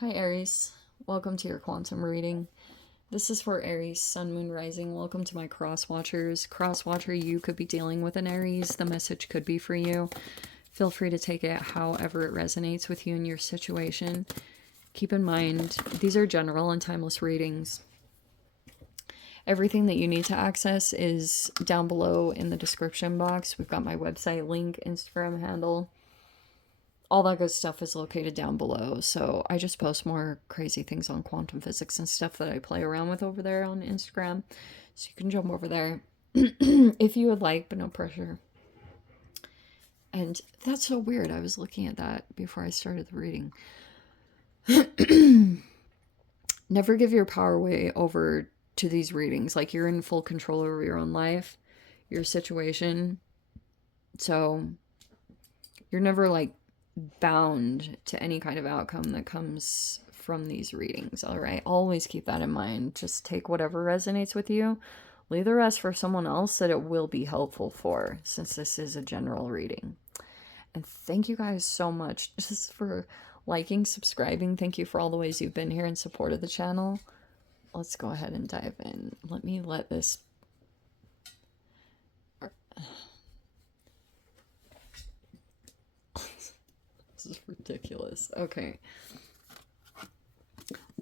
Hi Aries, welcome to your quantum reading. This is for Aries, Sun, Moon, Rising. Welcome to my cross watchers. Cross watcher, you could be dealing with an Aries. The message could be for you. Feel free to take it however it resonates with you in your situation. Keep in mind, these are general and timeless readings. Everything that you need to access is down below in the description box. We've got my website link, Instagram handle. All that good stuff is located down below. So I just post more crazy things on quantum physics and stuff that I play around with over there on Instagram. So you can jump over there if you would like, but no pressure. And that's so weird. I was looking at that before I started the reading. Never give your power away over to these readings. Like, you're in full control over your own life, your situation. So you're never like bound to any kind of outcome that comes from these readings. All right, always keep that in mind. Just take whatever resonates with you, leave the rest for someone else that it will be helpful for, since this is a general reading. And thank you guys so much just for liking, subscribing. Thank you for all the ways you've been here and supported the channel. Let's go ahead and dive in. Let me let this This is ridiculous. Okay.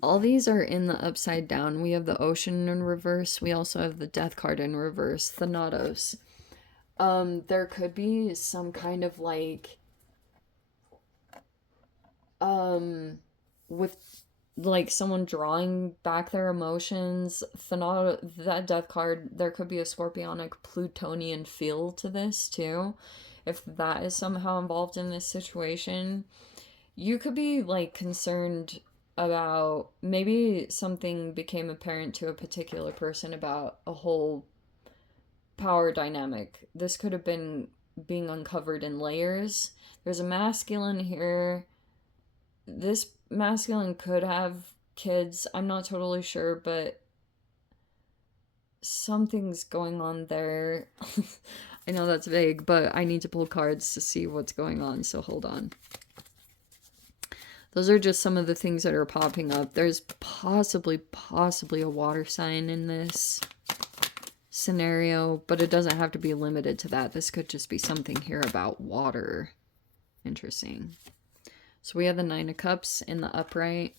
All these are in the upside down. We have the Ocean in reverse. We also have the Death card in reverse, Thanatos. There could be some kind of like, with like someone drawing back their emotions. That Death card, there could be a scorpionic Plutonian feel to this too. If that is somehow involved in this situation, you could be like concerned about, maybe something became apparent to a particular person about a whole power dynamic. This could have been being uncovered in layers. There's a masculine here. This masculine could have kids. I'm not totally sure, but something's going on there. I know that's vague, but I need to pull cards to see what's going on, so hold on. Those are just some of the things that are popping up. There's possibly a water sign in this scenario, but it doesn't have to be limited to that. This could just be something here about water. Interesting. So we have the Nine of Cups in the upright.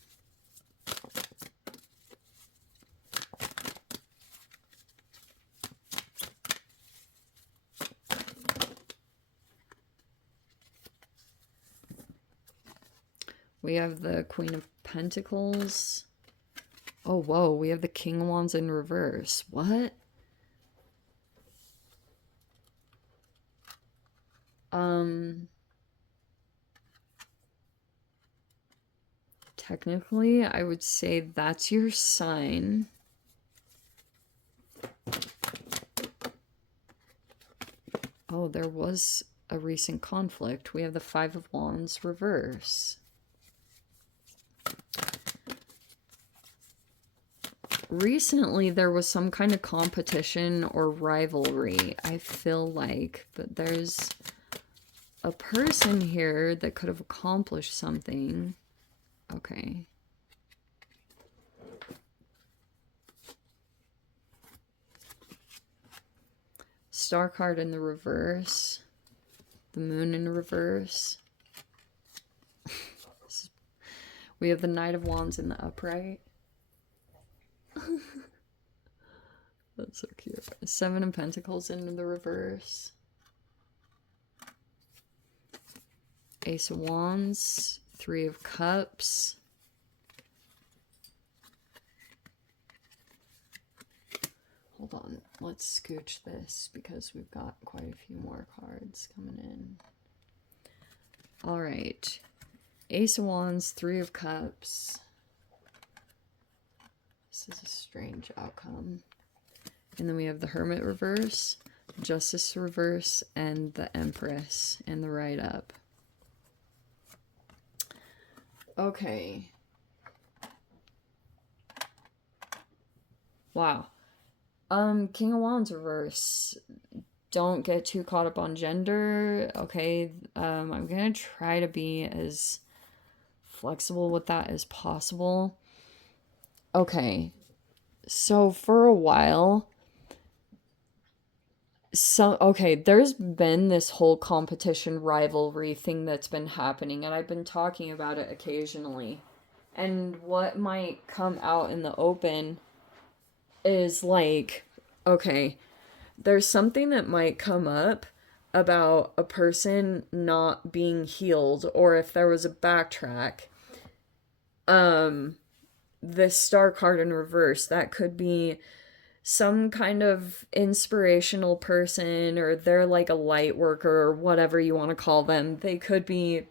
We have the Queen of Pentacles. Oh, whoa. We have the King of Wands in reverse. What? Technically, I would say that's your sign. Oh, there was a recent conflict. We have the Five of Wands reverse. Recently, there was some kind of competition or rivalry, I feel like. But there's a person here that could have accomplished something. Okay. Star card in the reverse. The Moon in reverse. We have the Knight of Wands in the upright. That's so cute. Seven of Pentacles in the reverse. Ace of Wands. Three of Cups. Hold on. Let's scooch this because we've got quite a few more cards coming in. All right. Ace of Wands, Three of Cups. This is a strange outcome. And then we have the Hermit reverse, Justice reverse, and the Empress in the right up. Okay. Wow. King of Wands reverse. Don't get too caught up on gender. Okay. I'm gonna try to be as flexible with that as possible. Okay, so for a while, there's been this whole competition rivalry thing that's been happening, and I've been talking about it occasionally. And what might come out in the open is like, okay, there's something that might come up about a person not being healed, or if there was a backtrack. This star card in reverse, that could be some kind of inspirational person, or they're like a light worker, or whatever you want to call them. They could be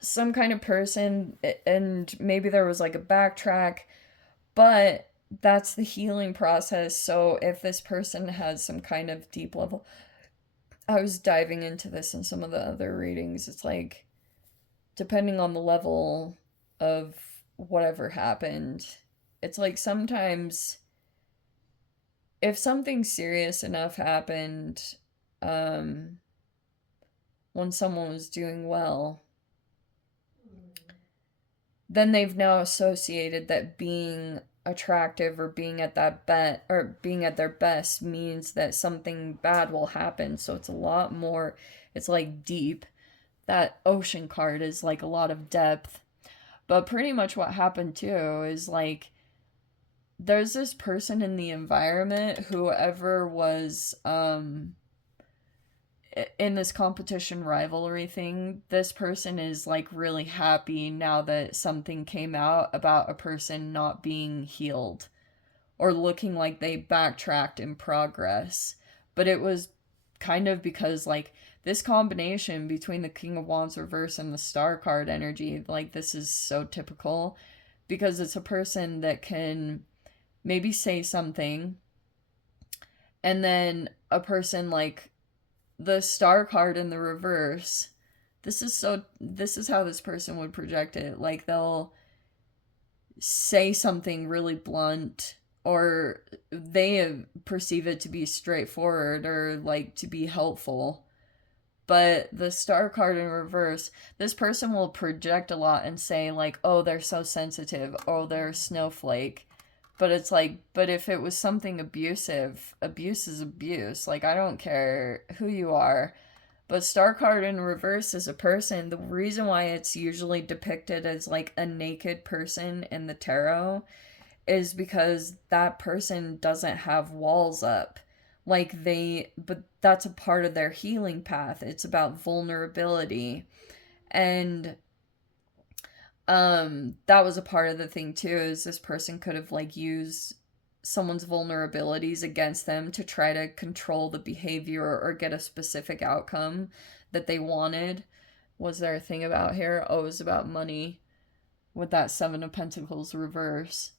some kind of person, and maybe there was like a backtrack, but that's the healing process. So if this person has some kind of deep level, I was diving into this in some of the other readings, it's like, depending on the level of whatever happened, it's like sometimes if something serious enough happened, when someone was doing well, then they've now associated that being attractive or being at being at their best means that something bad will happen. So it's a lot more, it's like deep. That ocean card is like a lot of depth. But pretty much what happened too is like there's this person in the environment, whoever was in this competition rivalry thing, this person is like really happy now that something came out about a person not being healed or looking like they backtracked in progress. But it was kind of because like this combination between the King of Wands reverse and the Star card energy, like this is so typical because it's a person that can maybe say something, and then a person like the Star card in the reverse, this is how this person would project it. Like they'll say something really blunt, or they perceive it to be straightforward or like to be helpful. But the Star card in reverse, this person will project a lot and say like, oh, they're so sensitive, oh, they're a snowflake. But it's like, but if it was something abusive, abuse is abuse. Like, I don't care who you are. But Star card in reverse is a person. The reason why it's usually depicted as like a naked person in the tarot is because that person doesn't have walls up. But that's a part of their healing path. It's about vulnerability. And that was a part of the thing too, is this person could have like used someone's vulnerabilities against them to try to control the behavior or get a specific outcome that they wanted. Was there a thing about here? Oh, it was about money with that Seven of Pentacles reverse,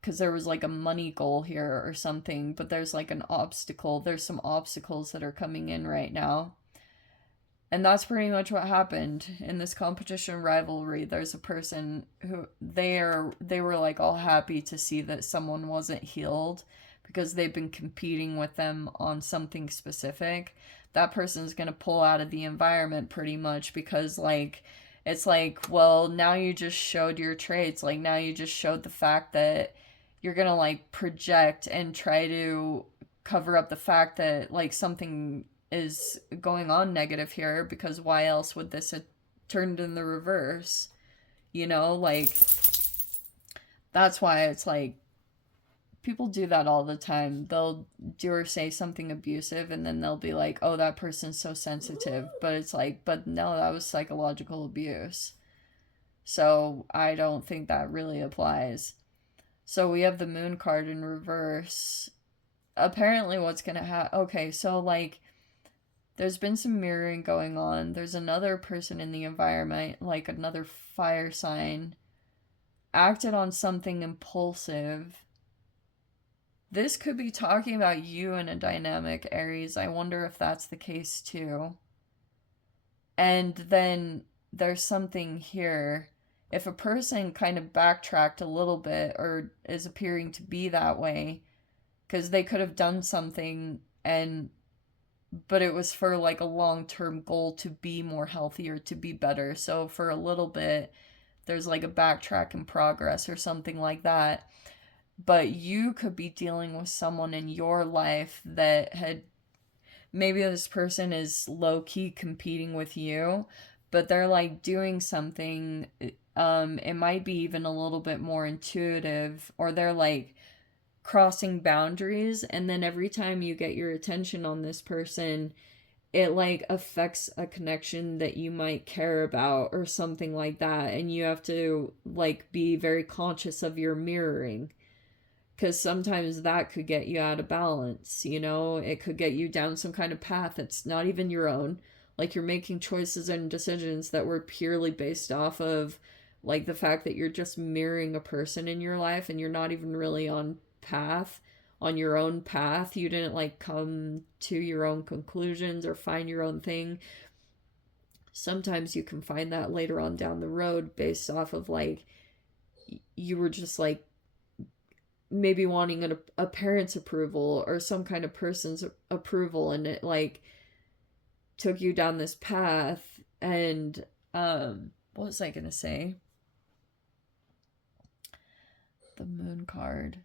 because there was like a money goal here or something, but there's like an obstacle. There's some obstacles that are coming in right now. And that's pretty much what happened in this competition rivalry. There's a person who they were like all happy to see that someone wasn't healed because they've been competing with them on something specific. That person's going to pull out of the environment pretty much because like it's like, well, now you just showed your traits. Like now you just showed the fact that you're going to like project and try to cover up the fact that like something is going on negative here, because why else would this have turned in the reverse? You know, like that's why it's like people do that all the time. They'll do or say something abusive and then they'll be like, oh, that person's so sensitive. But it's like, but no, that was psychological abuse. So I don't think that really applies. So we have the Moon card in reverse. Apparently what's gonna happen, okay, so like there's been some mirroring going on. There's another person in the environment, like another fire sign, acted on something impulsive. This could be talking about you in a dynamic, Aries. I wonder if that's the case too. And then there's something here. If a person kind of backtracked a little bit or is appearing to be that way, because they could have done something and but it was for like a long-term goal to be more healthy or to be better. So for a little bit, there's like a backtrack in progress or something like that. But you could be dealing with someone in your life that had, maybe this person is low-key competing with you, but they're like doing something, it might be even a little bit more intuitive, or they're like crossing boundaries, and then every time you get your attention on this person, it like affects a connection that you might care about or something like that, and you have to like be very conscious of your mirroring, because sometimes that could get you out of balance, you know? It could get you down some kind of path that's not even your own. Like you're making choices and decisions that were purely based off of like the fact that you're just mirroring a person in your life, and you're not even really on your own path. You didn't like come to your own conclusions or find your own thing. Sometimes you can find that later on down the road based off of like you were just like maybe wanting a parent's approval or some kind of person's approval, and it like took you down this path. And what was I gonna say? The moon card.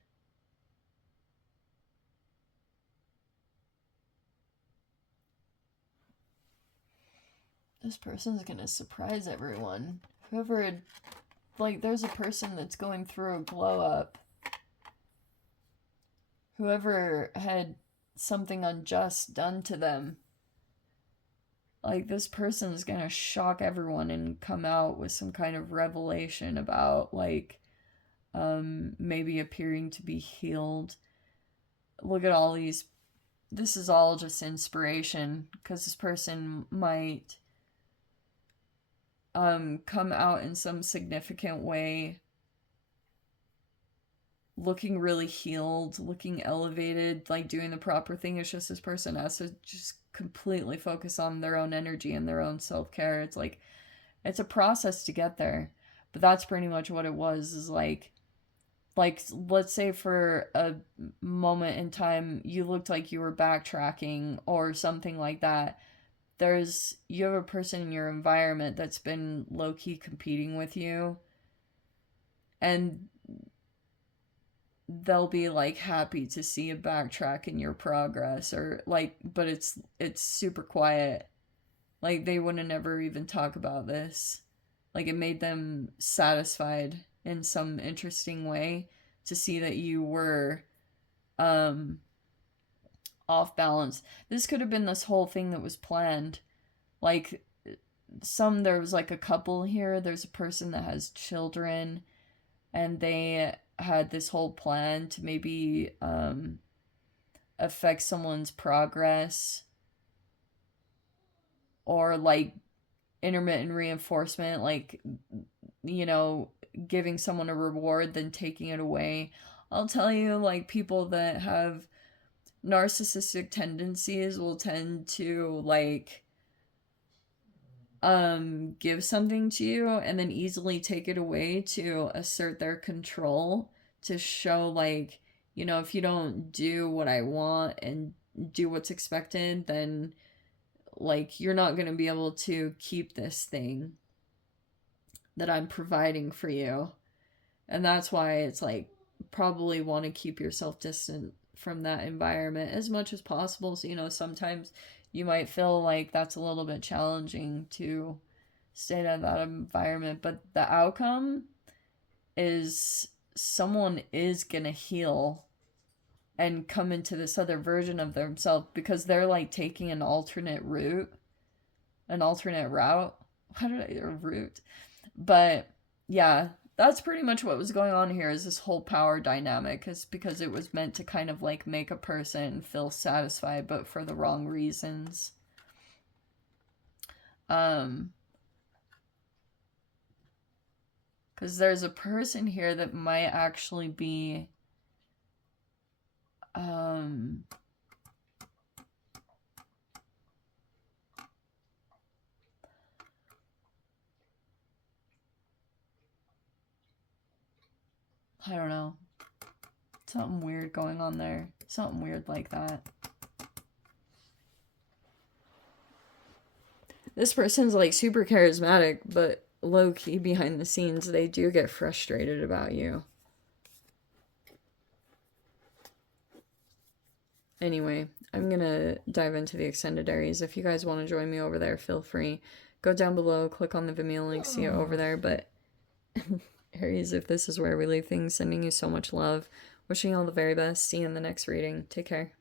This person's gonna surprise everyone. Whoever, like, there's a person that's going through a glow up. Whoever had something unjust done to them, like, this person's gonna shock everyone and come out with some kind of revelation about, like, maybe appearing to be healed. Look at all these. This is all just inspiration, because this person might come out in some significant way looking really healed, looking elevated, like doing the proper thing. It's just this person has to just completely focus on their own energy and their own self-care. It's like, it's a process to get there. But that's pretty much what it was, is like let's say for a moment in time you looked like you were backtracking or something like that. You have a person in your environment that's been low-key competing with you, and they'll be like happy to see a backtrack in your progress, or like, but it's super quiet. Like they wouldn't ever even talk about this. Like it made them satisfied in some interesting way to see that you were off balance. This could have been this whole thing that was planned. Like there was like a couple here. There's a person that has children, and they had this whole plan to maybe affect someone's progress, or like intermittent reinforcement, like, you know, giving someone a reward then taking it away. I'll tell you, like, people that have narcissistic tendencies will tend to like give something to you and then easily take it away to assert their control, to show like, you know, if you don't do what I want and do what's expected, then like you're not going to be able to keep this thing that I'm providing for you. And that's why it's like, probably want to keep yourself distant from that environment as much as possible. So, you know, sometimes you might feel like that's a little bit challenging to stay in that environment, but the outcome is someone is gonna heal and come into this other version of themselves, because they're like taking an alternate route. How did I route? But yeah, that's pretty much what was going on here, is this whole power dynamic, is because it was meant to kind of like make a person feel satisfied, but for the wrong reasons. Because there's a person here that might actually be I don't know, something weird going on there. Something weird like that. This person's like super charismatic, but low key behind the scenes, they do get frustrated about you. Anyway, I'm gonna dive into the extended Aries. If you guys want to join me over there, feel free. Go down below, click on the Vimeo link, see it over there. But Aries, if this is where we leave things, sending you so much love. Wishing you all the very best. See you in the next reading. Take care.